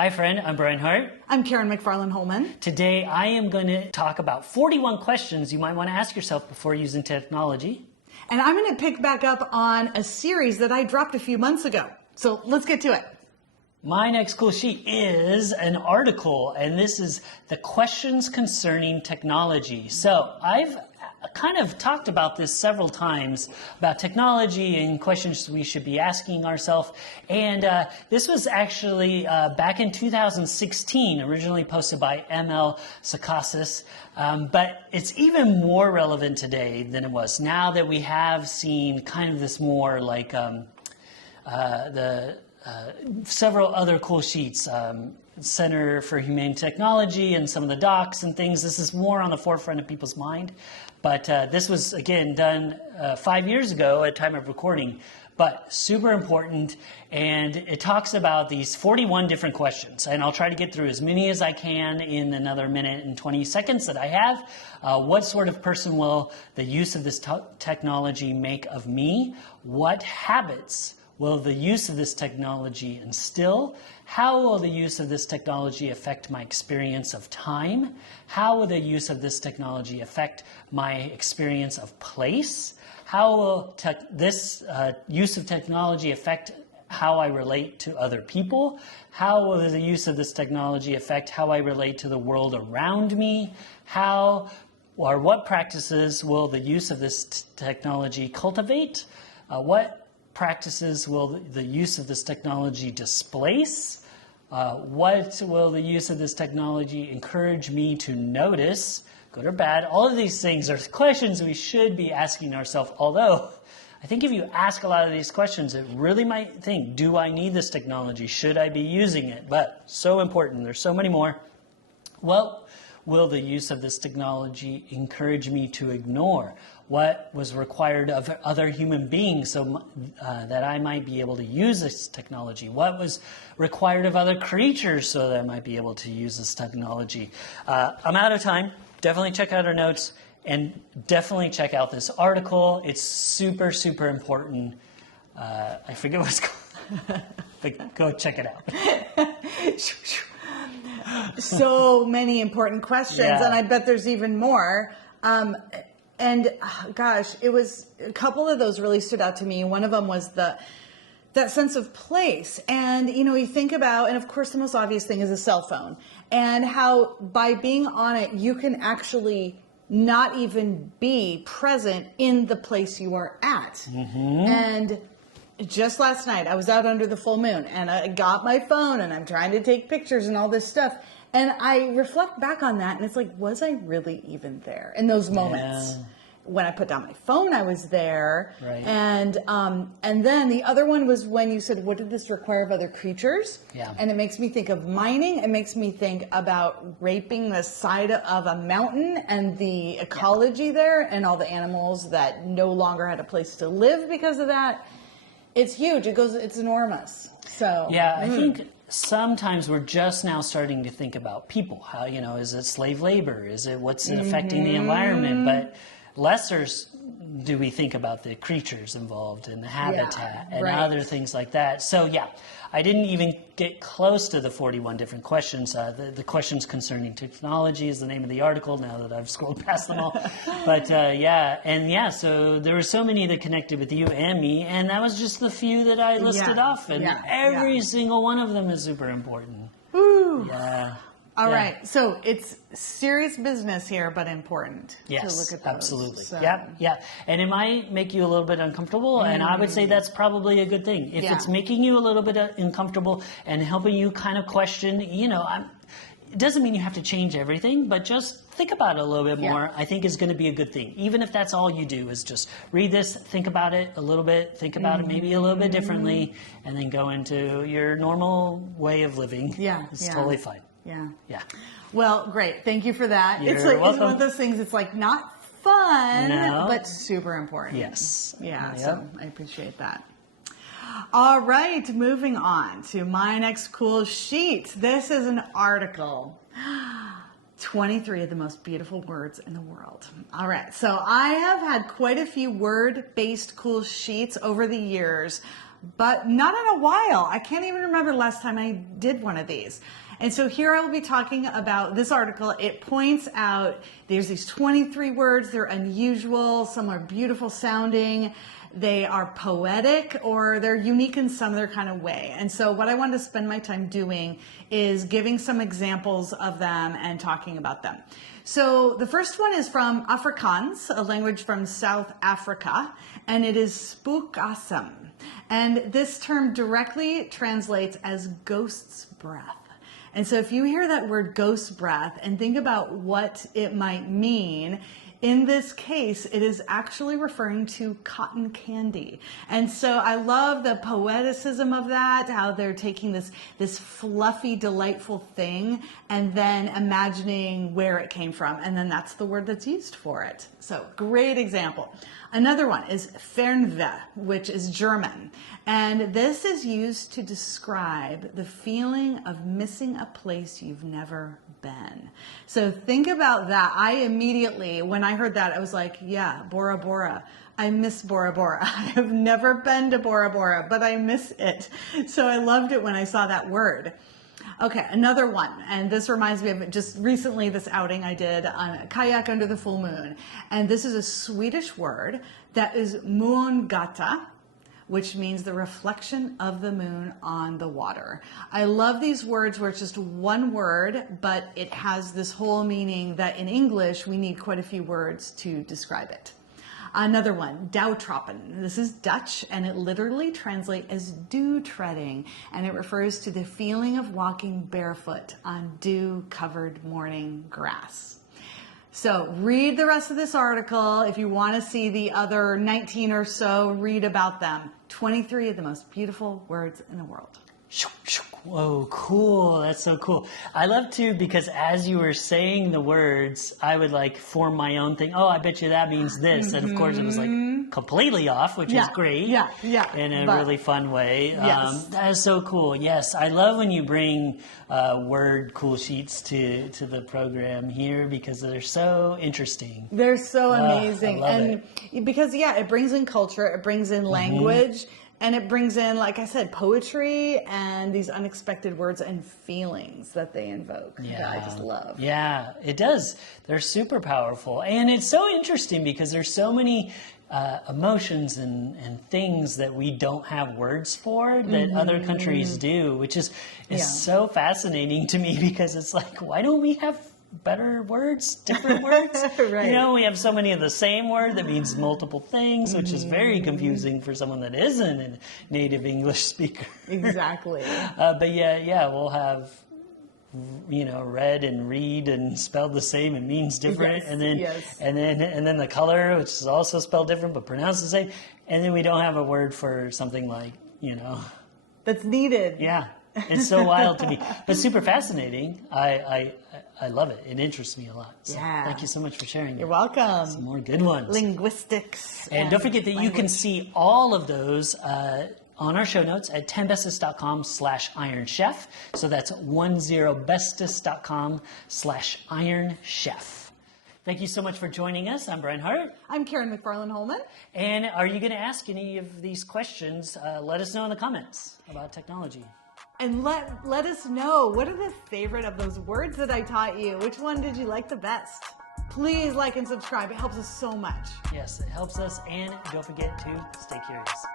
Hi friend, I'm Brian Hart. I'm Karen McFarland-Holman. Today I am going to talk about 41 questions you might want to ask yourself before using technology. And I'm going to pick back up on a series that I dropped a few months ago. So let's get to it. My next cool sheet is an article, and this is the questions concerning technology. So I've kind of talked about this several times about technology and questions we should be asking ourselves. And this was actually back in 2016, originally posted by ML Sakasis. But it's even more relevant today than it was. Now that we have seen kind of this more like several other cool sheets, Center for Humane Technology and some of the docs and things. This is more on the forefront of people's mind. But this was, again, done 5 years ago at time of recording, but super important. And it talks about these 41 different questions. And I'll try to get through as many as I can in another minute and 20 seconds that I have. What sort of person will the use of this technology make of me? What habits will the use of this technology instill? How will the use of this technology affect my experience of time? How will the use of this technology affect my experience of place? How will this use of technology affect how I relate to other people? How will the use of this technology affect how I relate to the world around me? How or what practices will the use of this technology cultivate? What practices will the use of this technology displace? What will the use of this technology encourage me to notice, good or bad? All of these things are questions we should be asking ourselves, although I think if you ask a lot of these questions, it really might think, do I need this technology? Should I be using it? But so important, there's so many more. What will the use of this technology encourage me to ignore? What was required of other human beings so that I might be able to use this technology? What was required of other creatures so that I might be able to use this technology? I'm out of time. Definitely check out our notes and definitely check out this article. It's super, super important. I forget what it's called, but go check it out. So many important questions, Yeah. and I bet there's even more. And gosh, it was a couple of those really stood out to me. One of them was that sense of place. And, you know, you think about, and of course the most obvious thing is a cell phone, and how by being on it, you can actually not even be present in the place you are at. Mm-hmm. And just last night, I was out under the full moon, and I got my phone, and I'm trying to take pictures and all this stuff. And I reflect back on that, and it's like, was I really even there in those moments? Yeah. When I put down my phone, I was there. Right. And then the other one was when you said, what did this require of other creatures? Yeah. And it makes me think of mining. It makes me think about raping the side of a mountain and the ecology there and all the animals that no longer had a place to live because of that. It's huge. It's enormous. So yeah, I think sometimes we're just now starting to think about people. How, you know, is it slave labor? Is it what's affecting the environment? But lesser do we think about the creatures involved in the habitat and other things like that. So yeah, I didn't even get close to the 41 different questions. The questions concerning technology is the name of the article now that I've scrolled past them all. But so there were so many that connected with you and me, and that was just the few that I listed off, and every single one of them is super important. Ooh. Yeah. All right, so it's serious business here, but important to look at those. Absolutely. So. Yeah. And it might make you a little bit uncomfortable, and I would say that's probably a good thing. If it's making you a little bit uncomfortable and helping you kind of question, you know, it doesn't mean you have to change everything, but just think about it a little bit more, I think is going to be a good thing. Even if that's all you do is just read this, think about it a little bit, think about it maybe a little bit differently, and then go into your normal way of living. Yeah. It's totally fine. Yeah. Well, great. Thank you for that. You're it's like welcome. It's one of those things. It's like not fun, but super important. Yes. Yeah. So I appreciate that. All right, moving on to my next cool sheet. This is an article. 23 of the most beautiful words in the world. All right, so I have had quite a few word-based cool sheets over the years. but not in a while. I can't even remember the last time I did one of these. And so here I will be talking about this article. It points out there's these 23 words. They're unusual. Some are beautiful sounding. They are poetic, or they're unique in some other kind of way. And so what I wanted to spend my time doing is giving some examples of them and talking about them. So the first one is from Afrikaans, a language from South Africa, and it is spookasem. And this term directly translates as ghost's breath. And so if you hear that word ghost breath and think about what it might mean, in this case, it is actually referring to cotton candy. And so I love the poeticism of that, how they're taking this fluffy, delightful thing and then imagining where it came from. And then that's the word that's used for it. So great example. Another one is Fernweh, which is German. And this is used to describe the feeling of missing a place you've never been. So think about that. I immediately, when I heard that, I was like, yeah, Bora Bora. I miss Bora Bora. I have never been to Bora Bora, but I miss it. So I loved it when I saw that word. Okay, another one, and this reminds me of just recently this outing I did on a kayak under the full moon. And this is a Swedish word that is muongata, which means the reflection of the moon on the water. I love these words where it's just one word, but it has this whole meaning that in English, we need quite a few words to describe it. Another one, dauwtrappen. This is Dutch, and it literally translates as dew treading, and it refers to the feeling of walking barefoot on dew-covered morning grass. So read the rest of this article. If you want to see the other 19 or so, read about them. 23 of the most beautiful words in the world. Whoa, cool. That's so cool. I love to, because as you were saying the words, I would like form my own thing. Oh, I bet you that means this. And of course it was like completely off, which is great. Yeah. In a really fun way. Yes. That is so cool. Yes. I love when you bring word cool sheets to the program here, because they're so interesting. They're so amazing. I love and it. Because it brings in culture, it brings in language. And it brings in, like I said, poetry and these unexpected words and feelings that they invoke that I just love. Yeah, it does. They're super powerful. And it's so interesting because there's so many emotions and things that we don't have words for that other countries do, which is so fascinating to me, because it's like, why don't we have better words, different words? Right. You know, we have so many of the same word that means multiple things, which is very confusing for someone that isn't a native English speaker. Exactly. But we'll have, read and read and spelled the same and means different, and then the color, which is also spelled different but pronounced the same, and then we don't have a word for something like, That's needed. Yeah. It's so wild to me, but super fascinating. I love it. It interests me a lot. So thank you so much for sharing. You're welcome. Some more good ones. Linguistics. And don't forget that you can see all of those on our show notes at 10bestest.com/ironchef. So that's 10bestest.com/ironchef. Thank you so much for joining us. I'm Brian Hart. I'm Karen McFarland-Holman. And are you going to ask any of these questions? Let us know in the comments about technology. And let us know, what are the favorite of those words that I taught you? Which one did you like the best? Please like and subscribe. It helps us so much. Yes, it helps us. And don't forget to stay curious.